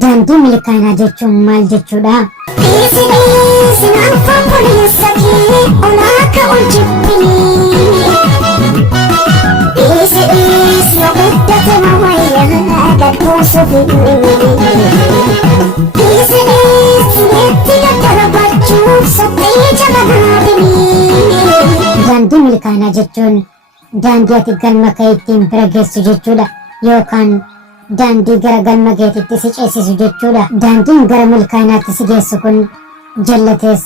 Daandii milkaa'inaa jechuun maal jechuudha? Daandii milkaa'inaa jechuun daandii ati galma kee ittiin bira geessu jechuudha, yookaan daandii gara galma keetitti si ceesisu jechuudha. Daandiin gara milkaa'inaatti si geessu kun jallatees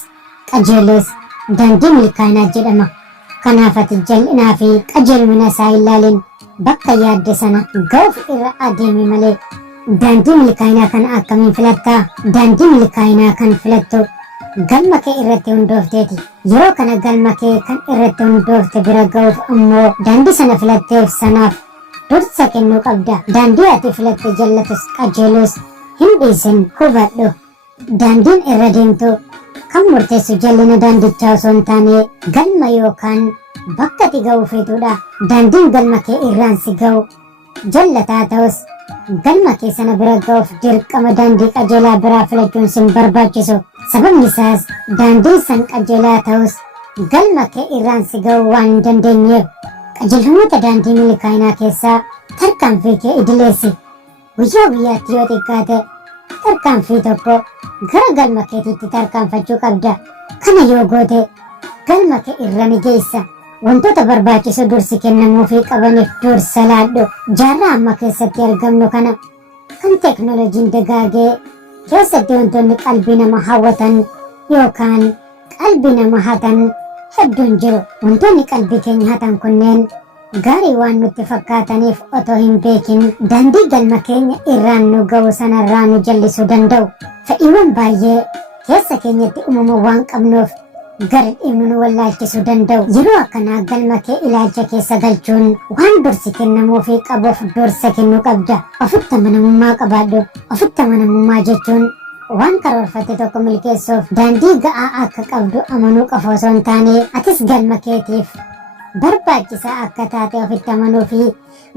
qajeelees daandii milkaa'inaa jedhama. Kanaaf ati jal'inaa fi qajeelumina isaa ilaalin bakka yaadde sana ga'uuf irra adeemi malee daandii milkaa'inaa kana akkamiin filattaa? Daandii milkaa'inaa kan filattu galma kee irratti hundoofteeti. Yeroo kana galma kee kan irratti hundoofte bira ga'uuf ammoo daandii sana filatteef sanaaf dursa kennuu qabda. Daandii ati filatte jallatus qajeelus hin dhiisin, hubadhu. Daandiin irra deemtu kan murteessu jallina daandichaa osoo hin taane galma yookaan bakka ati ga'uu feetudha. Daandiin galma kee irraan si ga'u jallataa ta'us galma kee sana bira ga'uuf dirqama daandii qajeelaa biraa filachuun sin barbaachisu. Sababni isaas daandiin san qajeelaa ta'us galma kee irraan si ga'uu waan hin dandeenyeef qajeelfamoota daandii milkaa'inaa keessaa tarkaanfii kee idileessi. Guyyaa guyyaatti yoo xiqqaate tarkaanfii tokko gara galma keetiitti tarkaanfachuu qabda. Kana yoo goote galma kee irra ni geessa. Wantoota barbaachisu dursi kennamuufii qabaniif dursa laadhu. Jaarraa amma keessatti argamnu kana kan teeknooloojiin dagaagee keessatti wantoonni qalbii nama hawwatan yookaan qalbii nama hatan hedduun jiru. Wantoonni qalbii keenya hatan kunneen gaarii waan nutti fakkaataniif otoo hin beekin daandii galma keenya irraan nu ga'u sanarraa nu jallisuu danda'u. Fedhiiwwan baay'ee keessa keenyatti uumama waan qabnuuf gara dhiibnu nu wallaalchisuu danda'u. Yeroo akkanaa galma kee ilaalcha keessa galchuun waan dursi kennamuufii qabuuf dursa kennuu qabda. Ofitti amanamummaa qabaadhu. Ofitti amanamummaa jechuun waan karoorfatte tokko milkeessuuf daandii ga'aa akka qabdu amanuu qofa osoo hin taane atis galma keetiif barbaachisaa akka taate ofitti amanuu fi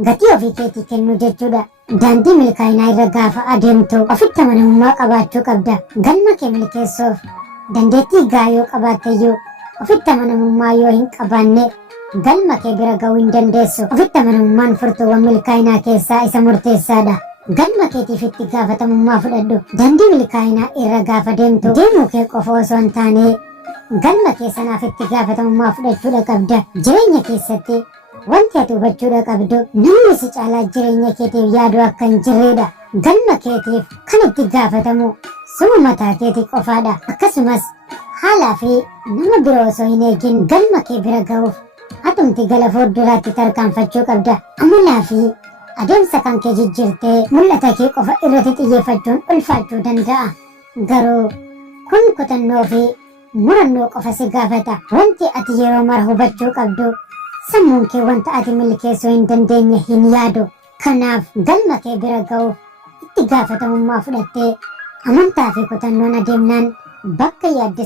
gatii ofii keetii kennuu jechuudha. Daandii milkaa'inaa irra gaafa adeemtu ofitti amanamummaa qabaachuu qabda. Galma kee milkeessuuf dandeettii ga'aa yoo qabaatteyyuu ofitti amanamummaa yoo hin qabaanne galma kee bira ga'uu hin dandeessu. Ofitti amanamummaan furtuuwwan milkaa'inaa keessaa isa murteessaadha. Galma keetiif itti gaafatamummaa fudhadhu. Daandii milkaa'inaa irra gaafa deemtu deemuu kee qofa osoo hin taane galma kee sanaaf itti gaafatamummaa fudhachuudha qabda. Jireenya keessatti wanti ati hubachuudha qabdu namni si caalaa jireenya keetiif yaadu akka hin jirredha. Galma keetiif kan itti gaafatamu suma mataa keetii qofaadha. Akkasumas haalaa fi nama biroo osoo hin eegin galma kee bira ga'uuf atumti gara fuulduraatti tarkaanfachuu qabda. Amalaa fi adeemsa kan kee jijjiirtee mul'ata kee qofa irratti xiyyeeffachuun ulfaachuu danda'a. Garuu kun kutannoo fi murannoo qofa si gaafata. Wanti ati yeroo mara hubachuu qabdu sammuun kee wanta ati milkeessuu hin dandeenye hin yaadu. Kanaaf galma kee bira ga'uuf itti gaafatamummaa fudhattee amantaa fi kutannoon adeemnaan bakka yaadde